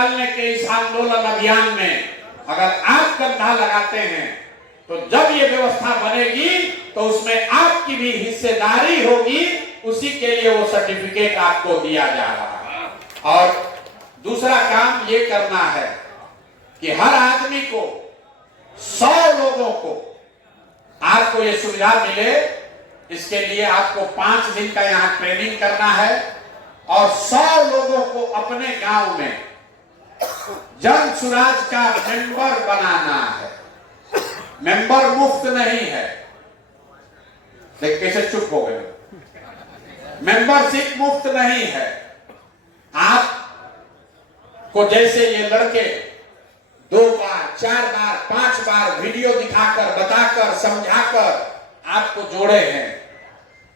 डालने के इस आंदोलन अभियान में अगर आप कंधा लगाते हैं तो जब ये व्यवस्था बनेगी तो उसमें आपकी भी हिस्सेदारी होगी, उसी के लिए वो सर्टिफिकेट आपको दिया जा रहा है। और दूसरा काम ये करना है कि हर आदमी को 100 लोगों को आपको ये सुविधा मिले, इसके लिए आपको 5 दिन का यहाँ ट्रेनिंग करना है और 100 लोगों को अपने गांव में जन सुराज का मेंबर बनाना है। मेंबर मुफ्त नहीं है, देख कैसे चुप हो गए। मेंबरशिप मुफ्त नहीं है। आपको जैसे ये लड़के 2 बार 4 बार 5 बार वीडियो दिखाकर बताकर समझाकर आपको जोड़े हैं,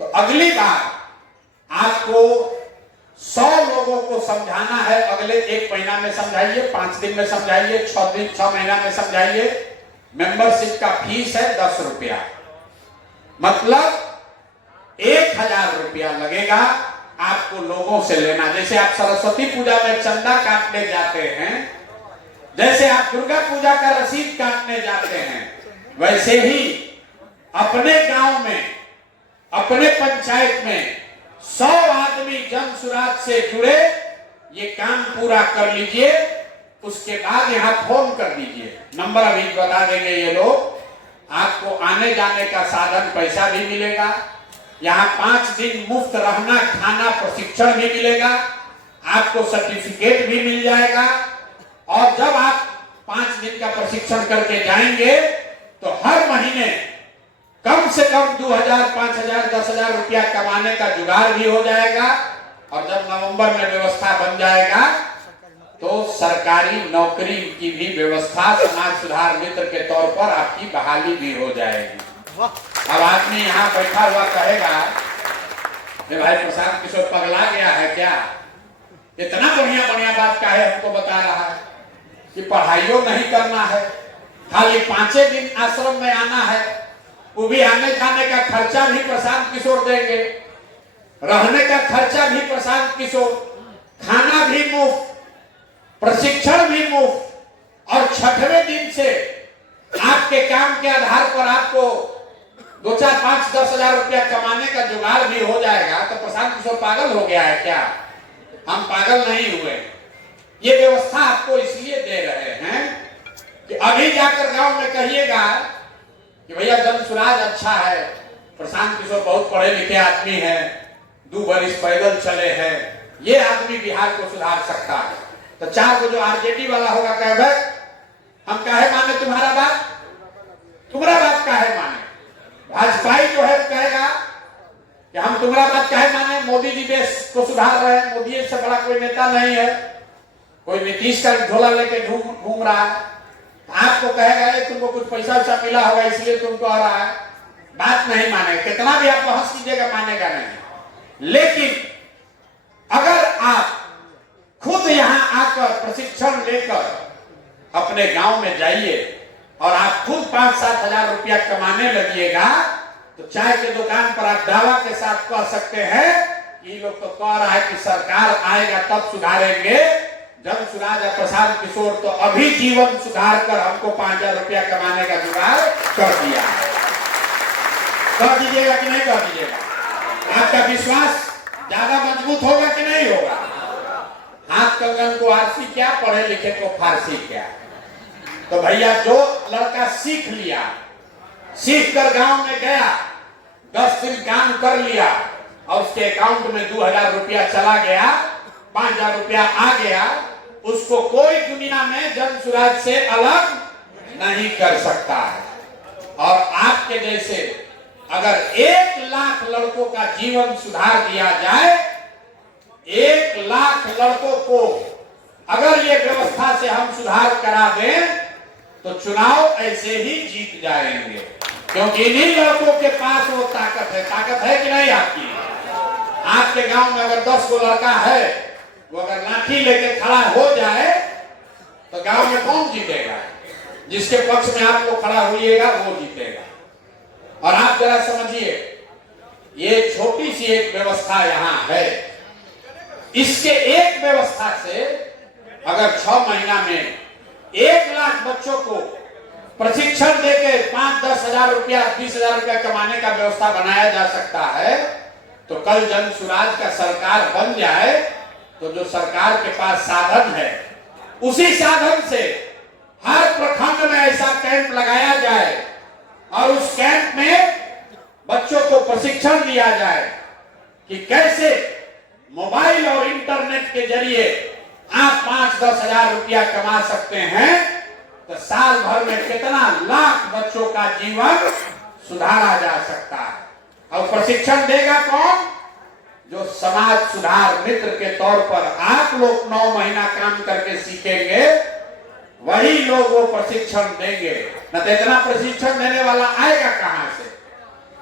तो अगली बार आपको 100 लोगों को समझाना है। अगले 1 महीना में समझाइए, 5 दिन में समझाइए, 6 महीना में समझाइए। मेंबरशिप का फीस है 10 रुपया, मतलब 1000 रुपया लगेगा आपको लोगों से लेना। जैसे आप सरस्वती पूजा में चंदा काटने जाते हैं, जैसे आप दुर्गा पूजा का रसीद काटने जाते हैं, वैसे ही अपने गांव में अपने पंचायत में 100 आदमी जन सुराज से जुड़े, ये काम पूरा कर लीजिए। उसके बाद यहाँ फोन कर दीजिए, नंबर अभी बता देंगे ये लोग। आपको आने जाने का साधन पैसा भी मिलेगा, यहाँ 5 दिन मुफ्त रहना खाना प्रशिक्षण भी मिलेगा, आपको सर्टिफिकेट भी मिल जाएगा। और जब आप 5 दिन का प्रशिक्षण करके जाएंगे तो हर महीने कम से कम 2000, 5000, 10,000 रुपया कमाने का जुगाड़ भी हो जाएगा। और जब नवंबर में व्यवस्था बन जाएगा तो सरकारी नौकरी की भी व्यवस्था समाज सुधार मित्र के तौर पर आपकी बहाली भी हो जाएगी। अब आदमी यहाँ बैठा हुआ कहेगा भाई प्रशांत किशोर पगला गया है क्या, इतना बढ़िया बढ़िया बात का है हमको बता रहा है कि पढ़ाइयों नहीं करना है, खाली 5 दिन आश्रम में आना है, वो भी आने खाने का खर्चा भी प्रशांत किशोर देंगे, रहने का खर्चा भी प्रशांत किशोर, खाना भी मुफ्त, प्रशिक्षण भी मुफ्त। और 6वें दिन से आपके काम के आधार पर आपको 2, 4, 5, 10,000 रुपया कमाने का जुगाड़ भी हो जाएगा। तो प्रशांत किशोर पागल हो गया है क्या? हम पागल नहीं हुए। ये व्यवस्था आपको इसलिए दे रहे हैं कि अभी जाकर गांव में कहिएगा कि भैया जन सुराज अच्छा है, प्रशांत किशोर बहुत पढ़े लिखे आदमी है, 2 बरिस पैदल चले हैं, ये आदमी बिहार को सुधार सकता है। तो 4 को जो आरजेडी वाला होगा कहे हम काहे माने तुम्हारा बात, तुम्हारा बात काहे माने। भाजपाई जो है कहेगा कि हम तुम्हारा बात काहे माने, मोदी जी देश को सुधार रहे हैं, मोदी से बड़ा कोई नेता नहीं है, कोई नीतीश का झोला लेके घूम रहा है। आपको कहेगा तुमको कुछ पैसा वैसा मिला होगा इसलिए तुमको आ रहा है, बात नहीं मानेगा। कितना भी आप बहस कीजिएगा मानेगा नहीं। लेकिन अगर आप खुद यहाँ आकर प्रशिक्षण लेकर अपने गांव में जाइए और आप खुद 5-7 हजार रुपया कमाने लगिएगा, तो चाय के दुकान पर आप दावा के साथ कह सकते हैं कि लोग तो कह रहा है कि सरकार आएगा तब सुधारेंगे, जन सुराज और प्रशांत किशोर तो अभी जीवन सुधार कर हमको 5,000 रुपया कमाने का जुगाड़ कर दिया है। कर दीजिएगा कि नहीं कर दीजिएगा? आपका विश्वास ज्यादा मजबूत होगा कि नहीं होगा? हाथ कंगन को आरसी क्या, पढ़े लिखे को फारसी क्या। तो भैया जो लड़का सीख लिया, सीख कर गांव में गया, 10 दिन काम कर लिया और उसके अकाउंट में 2000 रुपया चला गया, 5000 रुपया आ गया, उसको कोई दुनिया में जन सुराज से अलग नहीं कर सकता है। और आपके जैसे अगर 1 लाख लड़कों का जीवन सुधार दिया जाए, 1 लाख लड़कों को अगर ये व्यवस्था से हम सुधार करा दें तो चुनाव ऐसे ही जीत जाएंगे, क्योंकि इन्हीं लड़कों के पास वो ताकत है। ताकत है कि नहीं आपकी? आपके गांव में अगर 10 गो लड़का है, वो अगर लाठी लेके खड़ा हो जाए तो गांव में कौन जीतेगा? जिसके पक्ष में आप लोग खड़ा होइएगा वो जीतेगा। और आप जरा समझिए, ये छोटी सी एक व्यवस्था यहाँ है, इसके एक व्यवस्था से अगर 6 महीना में 1 लाख बच्चों को प्रशिक्षण देके 5-10 हजार रुपया 20 हजार रुपया कमाने का व्यवस्था बनाया जा सकता है, तो कल जन सुराज का सरकार बन जाए तो जो सरकार के पास साधन है उसी साधन से हर प्रखंड में ऐसा कैंप लगाया जाए और उस कैंप में बच्चों को प्रशिक्षण दिया जाए कि कैसे मोबाइल और इंटरनेट के जरिए आप 5-10 हजार रुपया कमा सकते हैं, तो साल भर में कितना लाख बच्चों का जीवन सुधारा जा सकता है। और प्रशिक्षण देगा कौन? जो समाज सुधार मित्र के तौर पर आप लोग 9 महीना काम करके सीखेंगे, वही लोग वो प्रशिक्षण देंगे। न तो इतना प्रशिक्षण देने वाला आएगा कहां से?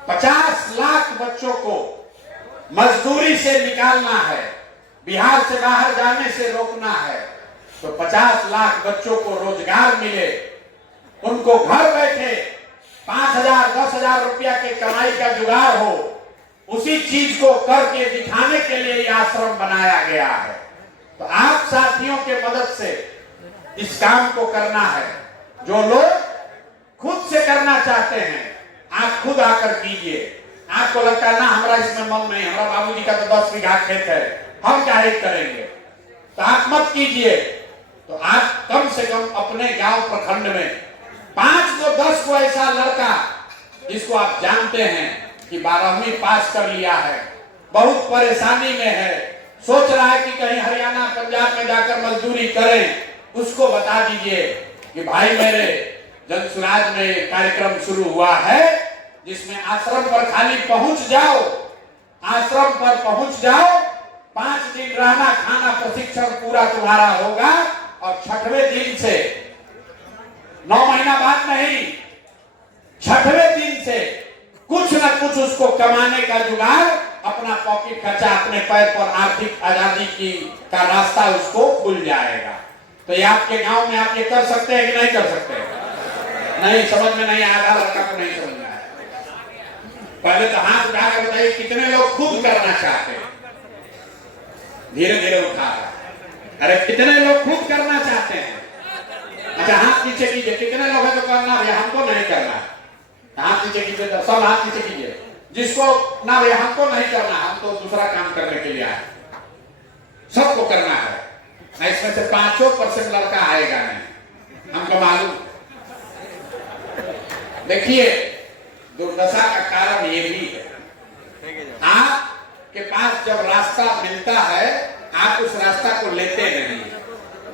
50 लाख बच्चों को मजदूरी से निकालना है, बिहार से बाहर जाने से रोकना है, तो 50 लाख बच्चों को रोजगार मिले, उनको घर बैठे 5,000 10,000 रुपया के कमाई का जुगाड़ हो, उसी चीज को करके दिखाने के लिए यह आश्रम बनाया गया है। तो आप साथियों के मदद से इस काम को करना है। जो लोग खुद से करना चाहते हैं, आप खुद आकर कीजिए। आपको लगता है ना हमारा इसमें मन नहीं, हमारा बाबूजी का तो 10 बीघा खेत है, हम क्या ही करेंगे, तो आप मत कीजिए। तो आप कम से कम अपने गांव प्रखंड में 5-10 को ऐसा लड़का जिसको आप जानते हैं कि 12वीं पास कर लिया है, बहुत परेशानी में है, सोच रहा है कि कहीं हरियाणा पंजाब में जाकर मजदूरी करें, उसको बता दीजिए कि भाई मेरे जन सुराज में कार्यक्रम शुरू हुआ है जिसमें आश्रम पर खाली पहुंच जाओ, आश्रम पर पहुंच जाओ, 5 दिन रहना खाना प्रशिक्षण पूरा तुम्हारा होगा और 6वें दिन से 9 महीना बाद नहीं, 6वें दिन से कुछ न कुछ उसको कमाने का जुगाड़, अपना पॉकेट खर्चा, अपने पैर पर आर्थिक आजादी की का रास्ता उसको खुल जाएगा। तो ये आपके गांव में आप ये कर सकते हैं कि नहीं कर सकते? नहीं, समझ में नहीं आया, लड़का को नहीं समझ में आया। पहले तो हाथ उठा कर बताइए कितने लोग खुद करना चाहते हैं? धीरे धीरे उठा रहा है। अरे कितने लोग खुद करना चाहते हैं? अच्छा हाथ नीचे कीजिए, कितने लोग हैं तो करना भैया हमको नहीं करना, हाथ नीचे कीजिए, सब हाथ नीचे कीजिए। जिसको ना भैया हमको नहीं करना, हम तो दूसरा काम करने के लिए आए, सबको करना है। इसमें से 5% लड़का आएगा नहीं, हमको मालूम। देखिए दुर्दशा का कारण ये भी है, आपके पास जब रास्ता मिलता है आप उस रास्ता को लेते नहीं।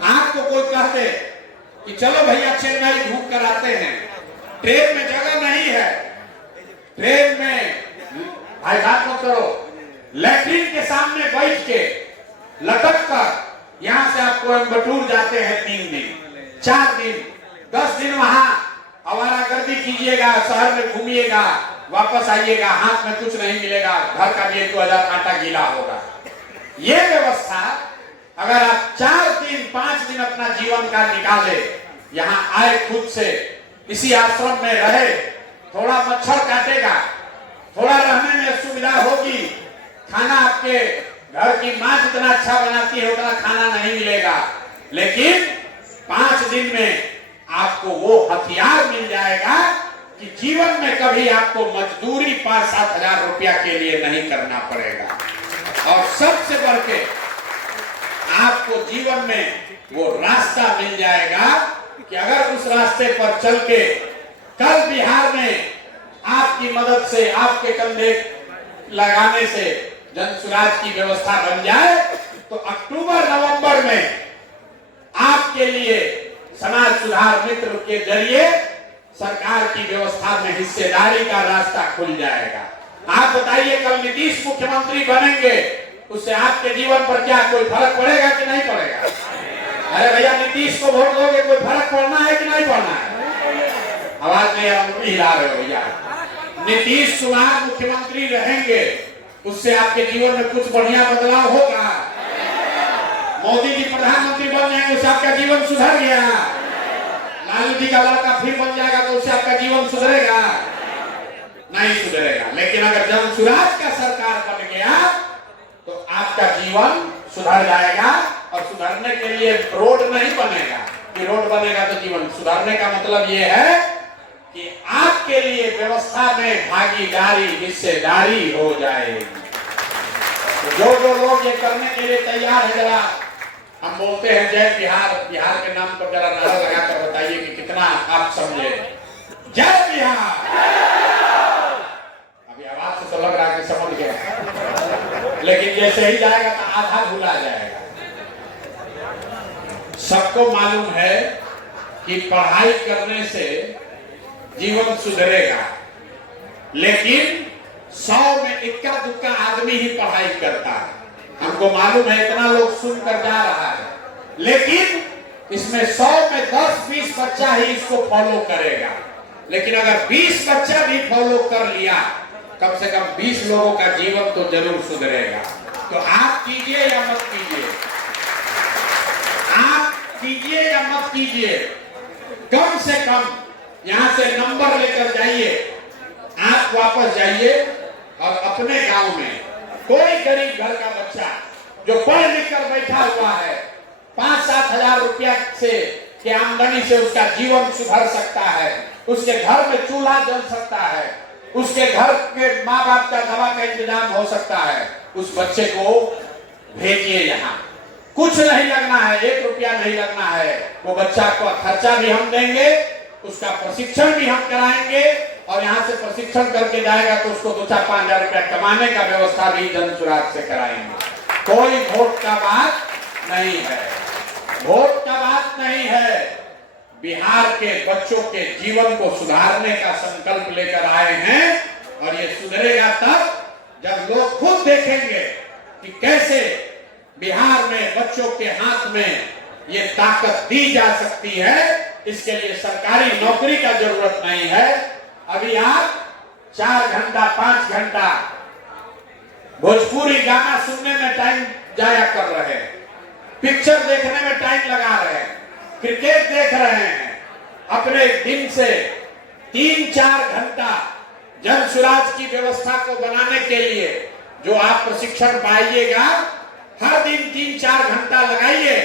आपको कोई कहते कि चलो भैया चेन्नई घूम कर आते हैं, ट्रेन में जगह नहीं है, ट्रेन में भाई बात मत करो, लैट्रिन के सामने बैठ के लटक कर यहां से आप कोयम्बटूर जाते हैं 3 दिन 4 दिन 10 दिन वहां आवारागर्दी कीजिएगा, शहर में घूमिएगा, वापस आइएगा, हाथ में कुछ नहीं मिलेगा, घर का भी 1-2 आटा गीला होगा। ये व्यवस्था अगर आप 4 दिन 5 दिन अपना जीवन का निकाले, यहाँ आए खुद से, इसी आश्रम में रहे, थोड़ा मच्छर काटेगा, थोड़ा रहने में सुविधा होगी, खाना आपके घर की मां जितना अच्छा बनाती है उतना खाना नहीं मिलेगा, लेकिन 5 दिन में आपको वो हथियार मिल जाएगा कि जीवन में कभी आपको मजदूरी 5-7 हजार रुपया के लिए नहीं करना पड़ेगा। और सबसे बढ़ के आपको जीवन में वो रास्ता मिल जाएगा कि अगर उस रास्ते पर चल के कल बिहार में आपकी मदद से, आपके कंधे लगाने से जन सुराज की व्यवस्था बन जाए, तो अक्टूबर नवंबर में आपके लिए समाज सुधार मित्र के जरिए सरकार की व्यवस्था में हिस्सेदारी का रास्ता खुल जाएगा। आप बताइए कल नीतीश मुख्यमंत्री बनेंगे, उससे आपके जीवन पर क्या कोई फर्क पड़ेगा कि नहीं पड़ेगा? अरे भैया नीतीश को वोट दोगे, कोई फर्क पड़ना है कि नहीं पड़ना है? आवाज नहीं हिला रहे हो भैया। नीतीश कुमार मुख्यमंत्री रहेंगे, उससे आपके जीवन में कुछ बढ़िया बदलाव होगा। मोदी जी प्रधानमंत्री बन जाएंगे, उससे आपका जीवन सुधर गया। लालू जी का लड़का फिर बन जाएगा तो उससे आपका जीवन सुधरेगा? नहीं सुधरेगा। लेकिन अगर जन सुराज का सरकार बन गया तो आपका जीवन सुधर जाएगा और सुधारने के लिए रोड नहीं बनेगा कि रोड बनेगा तो जीवन। सुधारने का मतलब ये है कि आपके लिए व्यवस्था में भागीदारी, हिस्सेदारी हो जाएगी। तो जो लोग ये करने के लिए तैयार है, जरा हम बोलते हैं जय बिहार, बिहार के नाम पर जरा नारा लगाकर बताइए कि कितना आप समझे। जय बिहार। अभी आवाज से तो लग रहा है कि समझ गया, लेकिन जैसे ही जाएगा तो आधा भुला जाएगा। सबको मालूम है कि पढ़ाई करने से जीवन सुधरेगा, लेकिन 100 में इक्का दुक्का आदमी ही पढ़ाई करता है। हमको मालूम है, इतना लोग सुनकर जा रहा है, लेकिन इसमें 100 में 10-20 बच्चा ही इसको फॉलो करेगा। लेकिन अगर 20 बच्चा भी फॉलो कर लिया, कम से कम 20 लोगों का जीवन तो जरूर सुधरेगा। तो आप कीजिए या मत कीजिए, आप कीजिए या मत कीजिए, कम से कम यहां से नंबर लेकर जाइए, आप वापस जाइए और अपने गांव में कोई गरीब घर का बच्चा जो पढ़ लिख कर बैठा हुआ है, 5-7 हजार रुपया से की आमदनी से उसका जीवन सुधर सकता है, उसके घर में चूल्हा जल सकता है, उसके घर के माँ बाप का दवा का इंतजाम हो सकता है, उस बच्चे को भेजिए यहाँ। कुछ नहीं लगना है, 1 रुपया नहीं लगना है। वो बच्चा को खर्चा भी हम देंगे, उसका प्रशिक्षण भी हम कराएंगे, और यहाँ से प्रशिक्षण करके जाएगा तो उसको 2-4-5 हजार रुपया कमाने का व्यवस्था भी जन सुराज से कराएंगे। कोई वोट का बात नहीं है, वोट का बात नहीं है। बिहार के बच्चों के जीवन को सुधारने का संकल्प लेकर आए हैं, और ये सुधरेगा तब जब लोग खुद देखेंगे कि कैसे बिहार में बच्चों के हाथ में ये ताकत दी जा सकती है। इसके लिए सरकारी नौकरी का जरूरत नहीं है। अभी आप 4 घंटा 5 घंटा भोजपुरी गाना सुनने में टाइम जाया कर रहे हैं, पिक्चर देखने में टाइम लगा रहे हैं, क्रिकेट देख रहे हैं। अपने दिन से 3-4 घंटा जन सुराज की व्यवस्था को बनाने के लिए जो आप प्रशिक्षण पाइएगा, हर दिन 3-4 घंटा लगाइए।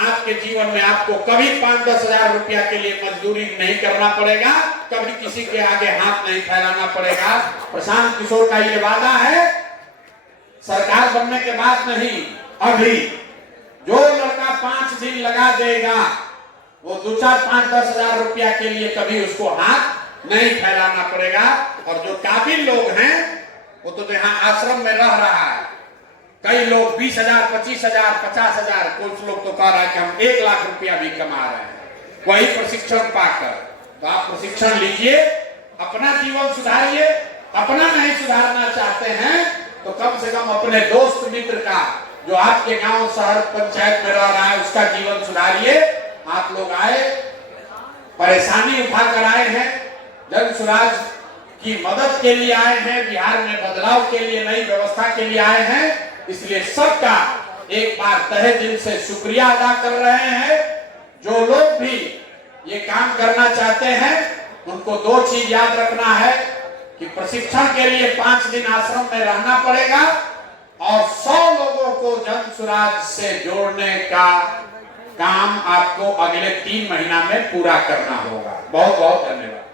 आपके जीवन में आपको कभी 5-10 हजार रुपया के लिए मजदूरी नहीं करना पड़ेगा, कभी किसी के आगे हाथ नहीं फैलाना पड़ेगा। प्रशांत किशोर का ये वादा है, सरकार बनने के बाद नहीं, अभी जो लड़का 5 दिन लगा देगा, वो 2-4-5-10 हजार रुपया के लिए कभी उसको हाथ नहीं फैलाना पड़ेगा। और जो काबिल लोग हैं, वो तो यहाँ आश्रम में रह रहा है, कई लोग 20 हजार, 25 हजार, 50 हजार, कुछ लोग तो कह रहा है कि हम 1 लाख रुपया भी कमा रहे हैं वही प्रशिक्षण पाकर। तो आप प्रशिक्षण लीजिए, अपना जीवन सुधारिए। अपना नहीं सुधारना चाहते हैं तो कम से कम अपने दोस्त मित्र का, जो आपके गांव शहर पंचायत में रह रहा है, उसका जीवन सुधारिए। आप लोग आए, परेशानी उठाकर आए हैं, जन सुराज की मदद के लिए आए हैं, बिहार में बदलाव के लिए, नई व्यवस्था के लिए आए हैं। इसलिए सबका एक बार तहे दिल से शुक्रिया अदा कर रहे हैं। जो लोग भी ये काम करना चाहते हैं, उनको 2 चीज याद रखना है कि प्रशिक्षण के लिए 5 दिन आश्रम में रहना पड़ेगा, और 100 लोगों को जन सुराज से जोड़ने का काम आपको अगले 3 महीना में पूरा करना होगा। बहुत बहुत धन्यवाद।